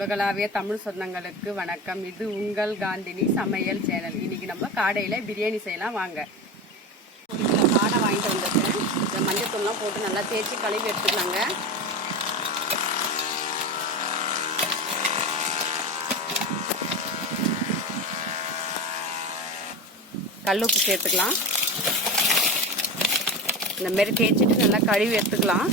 உலகளாவிய தமிழ் சொந்தங்களுக்கு வணக்கம். இது உங்கள் காந்தினி சமையல் சேனல். இன்னைக்கு நம்ம காடையில் பிரியாணி செய்யலாம் வாங்க. ஒரு கிலோ காடை வாங்கிட்டு வந்துருக்கேன். இந்த மஞ்சத்தூள்லாம் போட்டு நல்லா தேய்ச்சி கழுவி எடுத்துக்கலாங்க. கல்லுப்பு சேர்த்துக்கலாம். இந்த மாதிரி தேய்ச்சிட்டு நல்லா கழுவி எடுத்துக்கலாம்.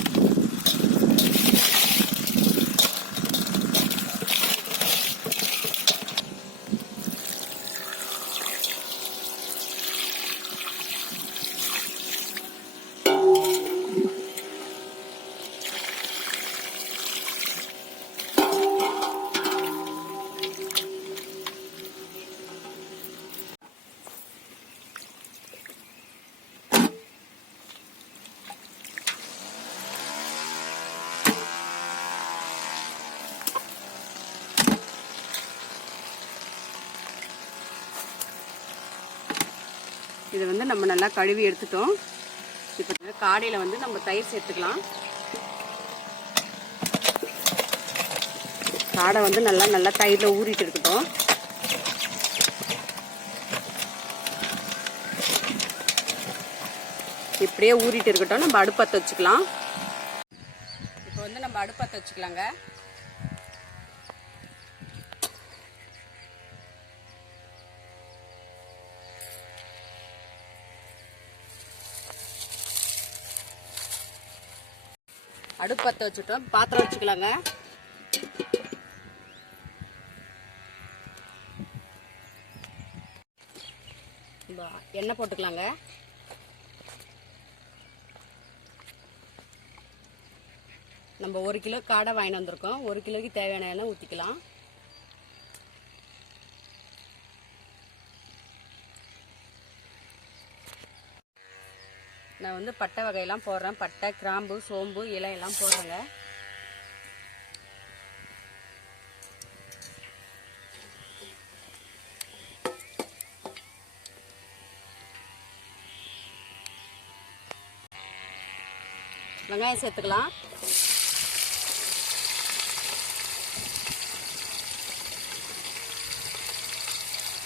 இதை வந்து நம்ம நல்லா கழுவி எடுத்துட்டோம். இப்போ காடையில் வந்து நம்ம தயிர் சேர்த்துக்கலாம். காடை வந்து நல்லா தயிரில் ஊறிட்டு இருக்கட்டும். இப்படியே ஊறிட்டு இருக்கட்டும். நம்ம அடுப்பத்தை வச்சுக்கலாம். இப்போ வந்து நம்ம அடுப்பத்தை வச்சுக்கலாங்க. அடுப்பத்தை வச்சுட்டோம். பாத்திரம் வச்சுக்கலாங்க. எண்ணெய் போட்டுக்கலாங்க. நம்ம 1 கிலோ காடை வாங்கிட்டு வந்திருக்கோம். 1 கிலோக்கு தேவையான எண்ணெய் ஊற்றிக்கலாம். நான் வந்து பட்டை வகையெல்லாம் போடுறேன். பட்டை, கிராம்பு, சோம்பு, இலை எல்லாம் போடுறேங்க. வெங்காயம் சேர்த்துக்கலாம்.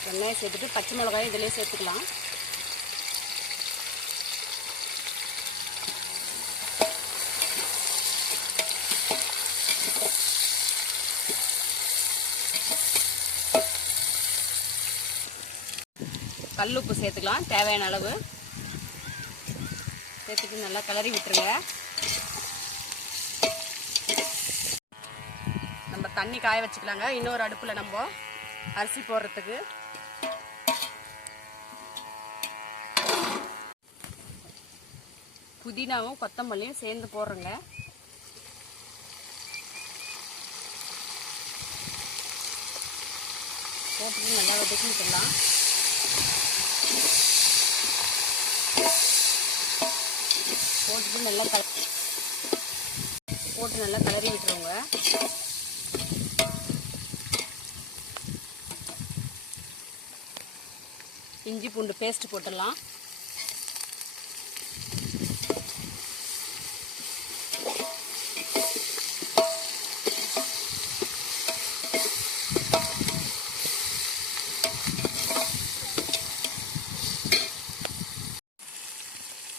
வெங்காயம் சேர்த்துட்டு பச்சை மிளகாயும் இதிலே சேர்த்துக்கலாம். கல்லுப்பு சேர்த்துக்கலாம் தேவையான அளவு. சேர்த்துட்டு நல்லா கிளறி விட்டுருங்க. நம்ம தண்ணி காய வச்சுக்கலாங்க. இன்னொரு அடுப்பில் நம்ம அரிசி போடுறதுக்கு புதினாவும் கொத்தமல்லியும் சேர்ந்து போடுறோங்க. போட்டுட்டு நல்லா வதக்கிக்கலாம். போட்டு நல்லா கிளறி விட்டுருவோங்க. இஞ்சி பூண்டு பேஸ்ட் போட்டுடலாம்.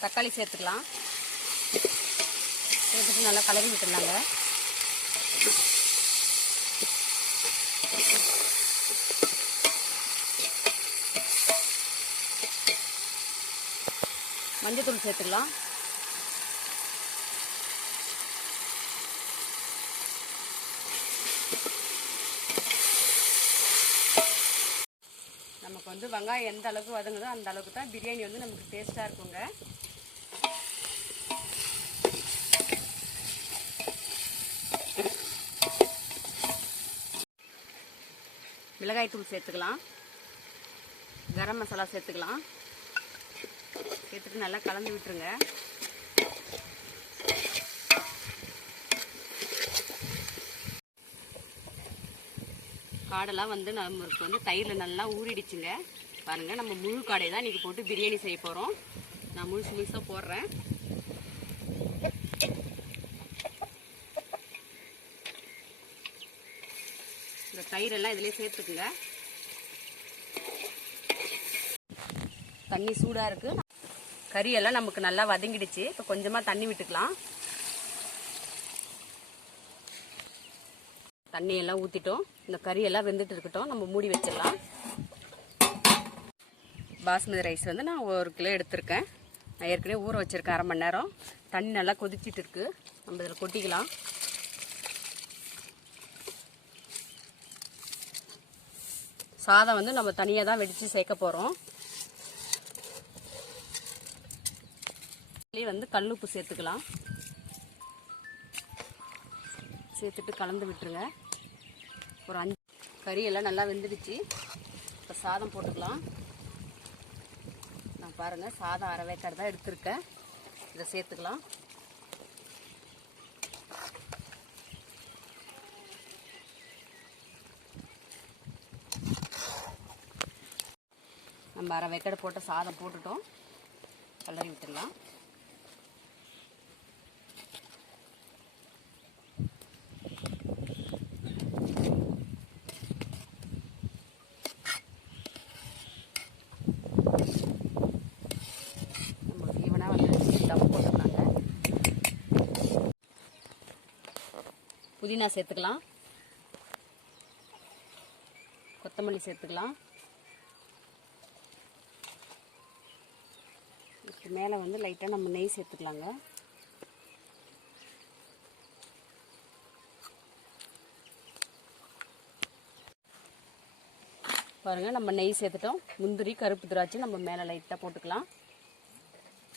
தக்காளி சேர்த்துக்கலாம். சேர்த்துட்டு நல்லா கலரி விட்டுடலாங்க. மஞ்சத்தூள் சேர்த்துக்கலாம். நமக்கு வந்து வெங்காயம் எந்த அளவுக்கு வதங்குதோ அந்த அளவுக்கு தான் பிரியாணி வந்து நமக்கு டேஸ்ட்டாக இருக்குங்க. மிளகாய் தூள் சேர்த்துக்கலாம். கரம் மசாலா சேர்த்துக்கலாம். சேர்த்துட்டு நல்லா கலந்து விட்டுருங்க. காடெல்லாம் வந்து நம்மளுக்கு வந்து தயிரில் நல்லா ஊறிடுச்சுங்க. பாருங்கள், நம்ம முழு காடை தான் இன்றைக்கி போட்டு பிரியாணி செய்ய போகிறோம். நான் முழுசாக போடுறேன். தயிரெல்லாம் இதிலே சேர்த்துக்குங்க. தண்ணி சூடாக இருக்குது. கறியெல்லாம் நமக்கு நல்லா வதங்கிடுச்சு. இப்போ கொஞ்சமாக தண்ணி விட்டுக்கலாம். தண்ணியெல்லாம் ஊற்றிட்டோம். இந்த கறியெல்லாம் வெந்துட்டு இருக்கட்டும். நம்ம மூடி வச்சிடலாம். பாஸ்மதி ரைஸ் வந்து நான் 1 கிலோ எடுத்திருக்கேன். நான் ஏற்கனவே ஊற வச்சுருக்கேன் 1/2 மணி நேரம். தண்ணி நல்லா கொதிச்சிட்டு இருக்கு. நம்ம இதில் கொட்டிக்கலாம். சாதம் வந்து நம்ம தனியாக தான் வெடித்து சேர்க்க போகிறோம். வந்து கல்லுப்பு சேர்த்துக்கலாம். சேர்த்துட்டு கலந்து விட்டுருங்க. ஒரு 5 கறியெல்லாம் நல்லா வெந்துடுச்சு. இப்போ சாதம் போட்டுக்கலாம். நான் பாருங்கள் சாதம் அரை வேக்காடு தான் எடுத்துருக்கேன். இதை சேர்த்துக்கலாம். நம்ம அரை வேக்காடு போட்ட சாதம் போட்டுட்டோம். கலரி விட்டுடலாம். புதினா சேர்த்துக்கலாம். கொத்தமல்லி சேர்த்துக்கலாம். இதுக்கு மேலே வந்து லைட்டாக நம்ம நெய் சேர்த்துக்கலாங்க. பாருங்கள் நம்ம நெய் சேர்த்துட்டோம். முந்திரி கருப்பு திராட்சை நம்ம மேலே லைட்டாக போட்டுக்கலாம்.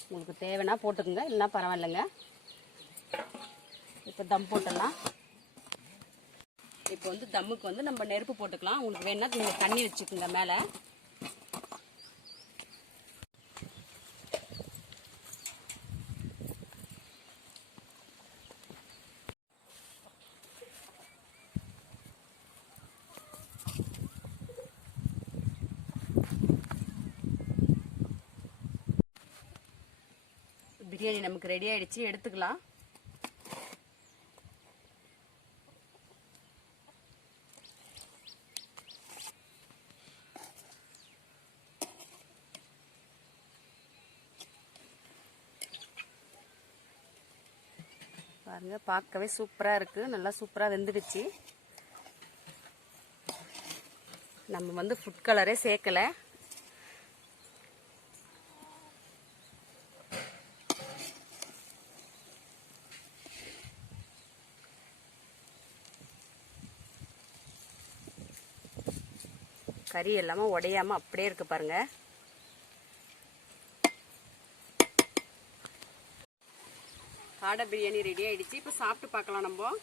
உங்களுக்கு தேவைன்னா போட்டுக்கோங்க, இல்லைன்னா பரவாயில்லைங்க. இப்போ தம் போட்டுடலாம். இப்போ வந்து தம்முக்கு வந்து நம்ம நெருப்பு போட்டுக்கலாம். உங்களுக்கு வேணா நீங்கள் தண்ணி வச்சுக்கோங்க மேலே. பிரியாணி நமக்கு ரெடி ஆயிடுச்சு. எடுத்துக்கலாம். பாருங்க பார்க்கவே சூப்பராக இருக்குது. நல்லா சூப்பராக வெந்துடுச்சு. நம்ம வந்து ஃபுட் கலரே சேர்க்கலை. கறி எல்லாமே உடையாமல் அப்படியே இருக்குது பாருங்கள். காடை பிரியாணி ரெடி ஆயிடுச்சு. இப்போ சாப்பிட்டு பார்க்கலாம். நம்ம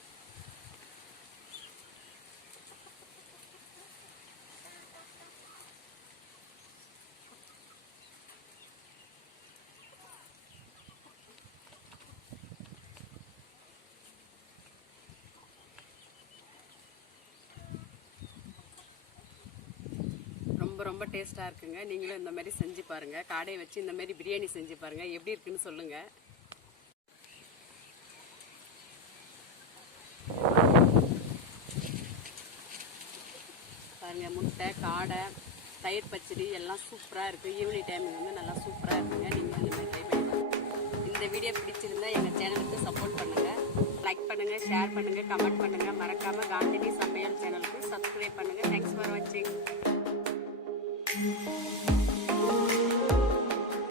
ரொம்ப டேஸ்ட்டாக இருக்குங்க. நீங்களும் இந்த மாதிரி செஞ்சு பாருங்கள். காடையை வச்சு இந்த மாதிரி பிரியாணி செஞ்சு பாருங்கள். எப்படி இருக்குன்னு சொல்லுங்கள். பாருங்க முட்டை, காடை, தயிர் பச்சடி எல்லாம் சூப்பராக இருக்குது. ஈவினிங் டைமிங் வந்து நல்லா சூப்பராக இருக்குங்க. நீங்கள் இந்த மாதிரி ட்ரை பண்ணி பாருங்கள். இந்த வீடியோ பிடிச்சிருந்தா எங்கள் சேனலுக்கு சப்போர்ட் பண்ணுங்கள். லைக் பண்ணுங்கள், ஷேர் பண்ணுங்கள், கமெண்ட் பண்ணுங்கள். மறக்காமல் காந்தினி சமையல் சேனலுக்கு சப்ஸ்கிரைப் பண்ணுங்கள். தேங்க்ஸ் ஃபார் வாட்சிங்.